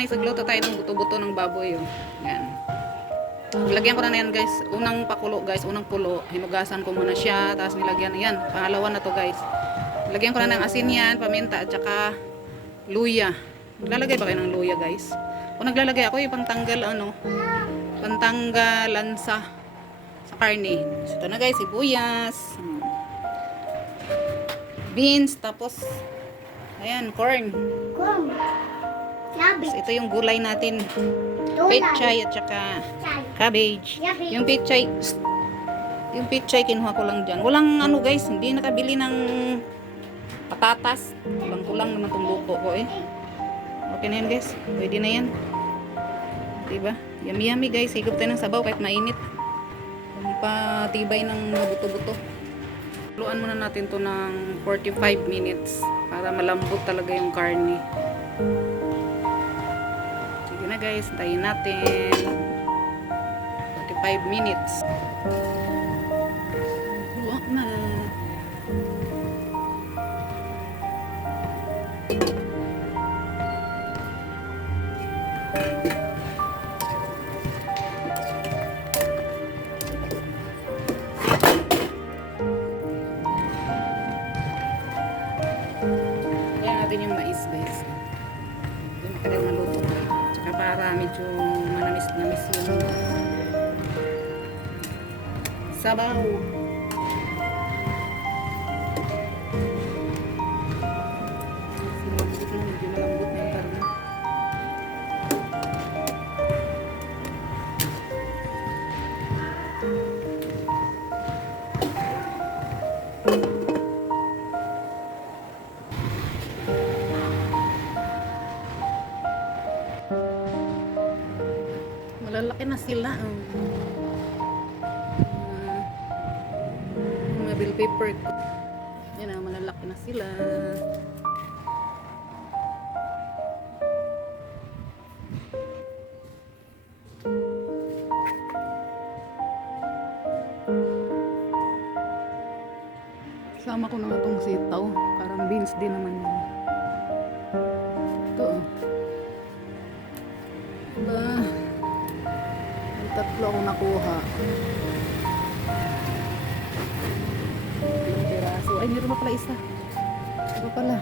guys, nagluto tayo ng buto-buto ng baboy. Oh. Yan. Lagyan ko na yan guys. Unang pakulo guys, unang pulo. Hinugasan ko muna siya. Tapos nilagyan yan. Pangalawa na to guys. Lagyan ko na ng asin yan, paminta at saka luya. Naglalagay ba kayo ng luya guys? Kung naglalagay ako yung pangtanggal pantanggal lansa sa karne. So, ito na guys, sibuyas. Beans, tapos ayan, corn. So, ito yung gulay natin. Pechay at saka cabbage. Yung pechay kinuha ko lang dyan. Walang ano guys, hindi nakabili ng patatas. Kulang naman itong luto ko eh. Okay na yan guys. Pwede na yan. Diba? Yummy yummy guys. Higop tayo ng sabaw kahit mainit. Patibay ng buto-buto. Luan muna natin to ng 45 minutes para malambot talaga yung karne. Sige na guys, tayin natin 45 minutes. Luwak na. Yung mais guys. Yung makagal na luto ko. Tsaka para medyo manamis-namis yung sabaw. Malambot na, medyo malambot na yung karne. Malalaki na sila. Mga bell pepper. Yan na, malalaki na sila. Sama ko na itong sitaw. Parang beans din naman yun. Ito oh. Diba? Tatlo akong nakuha. Ilang piraso. Ay, meron pa pala isa. Ito pala.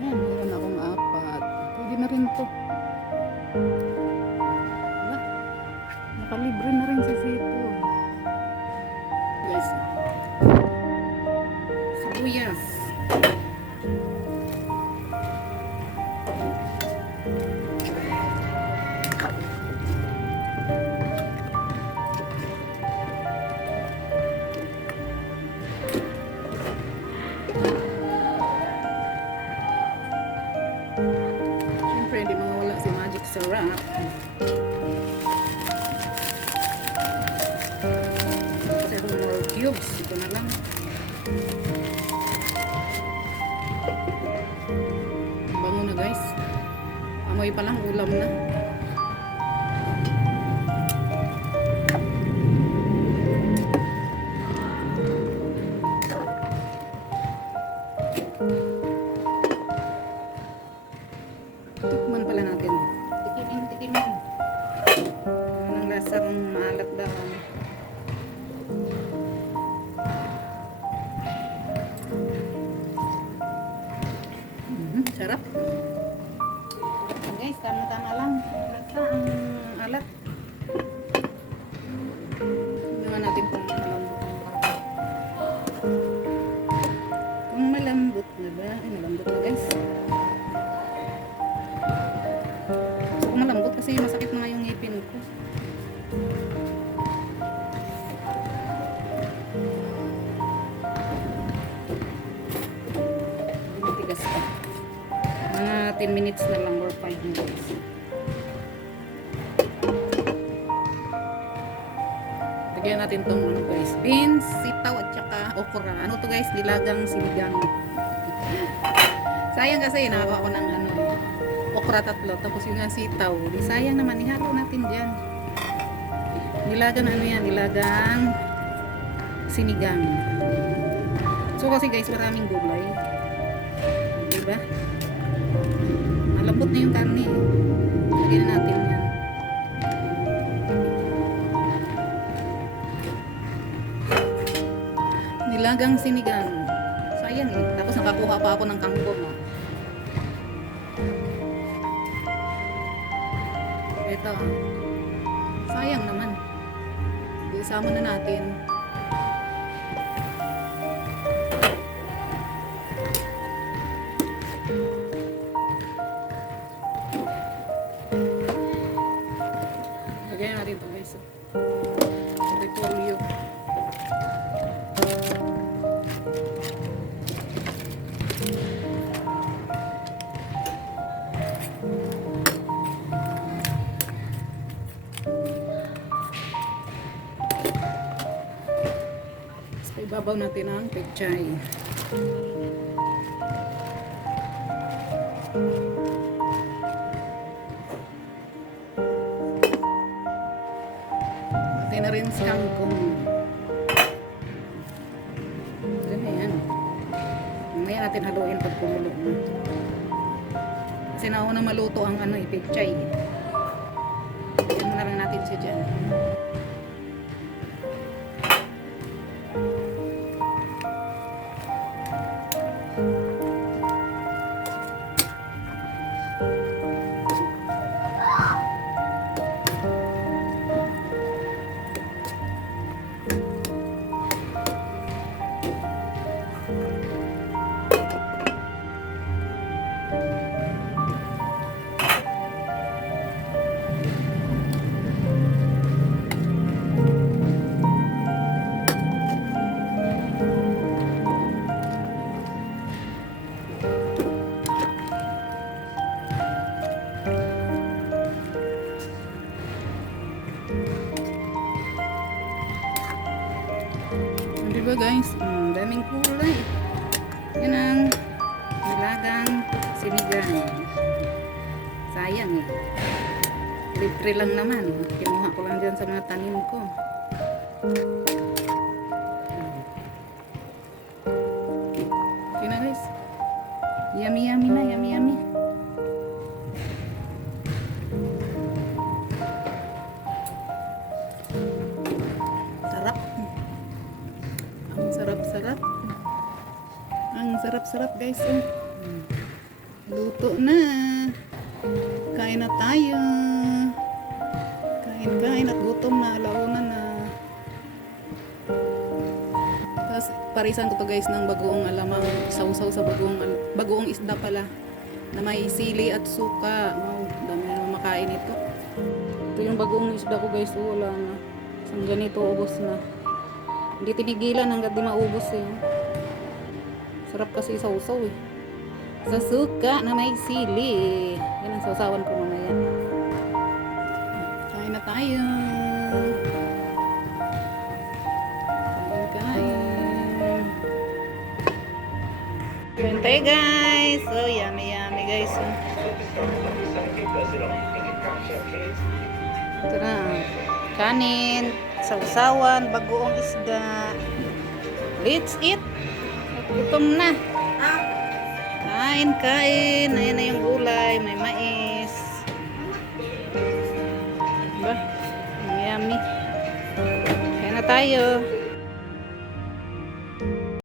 Ayan, meron akong 4. Pwede na rin to. Diba? Nakalibre na rin si Sito. Guys. Sibuyas. Siyempre, hindi mawala si Magic Sarap. Kasi kung more cubes, ito na lang. Bango na guys. Amoy pa lang, ulam na. Tikman pala natin. Tikimin. Anong lasa kung maalat daw. Sarap. Guys, tama-tama lang. Lasa ang alat. Tingnan natin kung malambot. Kung malambot na ba? Ay, malambot na guys. Malambot kasi masakit na nga yung ngipin ko. Matigas pa. Mga 10 minutes na lang or 5 minutes. Lagyan natin itong guys, beans, sitaw at saka okra. Ano to guys? Nilagang sinigang. Sayang kasi nakakuha ko ng okra 3, tapos yung sitaw. Di sayang naman, ihalo natin dyan. Nilagang nilagang sinigang. So kasi guys, maraming gulay. Diba? Malambot na yung karne. Lagyan na natin yan. Nilagang sinigang. Sayang eh. Tapos nakakuha pa ako ng kangkong. Oh. Ito. Sayang naman. Isama na natin. Lagyan natin ito guys. Repolyo. So, ibabaw natin ang pechay. Pati na rin sa kangkong. Ganyan. Mamaya natin haluin pag kumulo na. Kasi nauna maluto ang pechay. Lagyan na lang natin siya dyan. Diba guys? Daming kulay. Yan ang nilagang sinigang. Sayang eh. Libre lang naman. Kinuha ko lang dyan sa mga tanim ko. Okay na guys. Yummy yummy na. Yummy yummy. Sarap. Ang sarap-sarap. Ang sarap-sarap guys. Luto na. Kain na tayo. Kain at gutom na. Alauna na. Tapos parisan ko to guys ng bagoong alamang sausaw sa bagoong isda pala. Na may sili at suka. Wow, dami na makain ito. Ito yung bagoong isda ko guys. Wala na. Isang ganito ubos na. Hindi tinigilan hanggang di maubos eh. Sarap kasi sausaw eh. Sa suka na may sili. Yan ang sausawan ko mamaya. Kain na tayo. Kain. Kain tayo guys. So yummy yummy guys. Ito na. Kanin. Sausawan, bagoong isda. Let's eat. Gutom na. Kain. Ayan na yung gulay. May mais. Diba? Yummy. Kaya na tayo.